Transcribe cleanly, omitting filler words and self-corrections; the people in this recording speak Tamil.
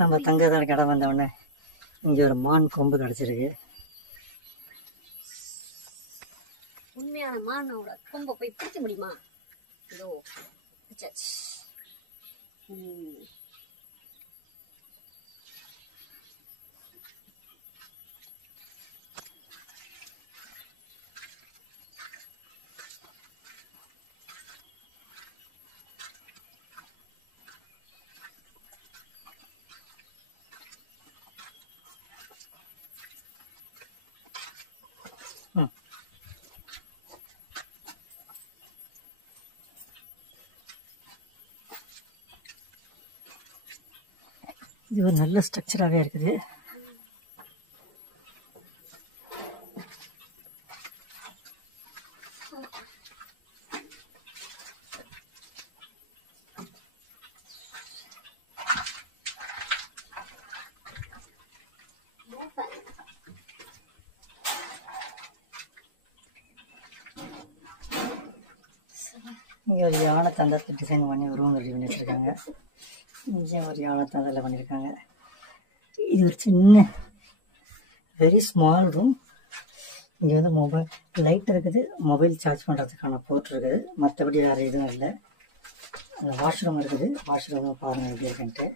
நம்ம தங்கதான் கடை வந்தோடனே இங்கே ஒரு மான் கொம்பு கிடச்சிருக்கு. உண்மையான மானோட கொம்பை போய் பிடிக்க முடியுமா? இதோ பிடிச்சாச்சு. இது ஒரு நல்ல ஸ்ட்ரக்சராகவே இருக்குது. இங்கே ஒரு யானை தந்தத்தை டிசைன் பண்ணி உருவம் ரெடி பண்ணி வச்சுருக்காங்க. இங்கே ஒரு யானை தந்தில் பண்ணியிருக்காங்க. இது ஒரு சின்ன வெரி ஸ்மால் ரூம். இங்கே வந்து மொபைல் லைட் இருக்குது, மொபைல் சார்ஜ் பண்ணுறதுக்கான போர்ட் இருக்குது, மற்றபடி வேறு எதுவும் இல்லை. அந்த வாஷ்ரூம் இருக்குது. வாஷ்ரூம் பாருங்கள் எப்படி இருக்குன்ட்டு.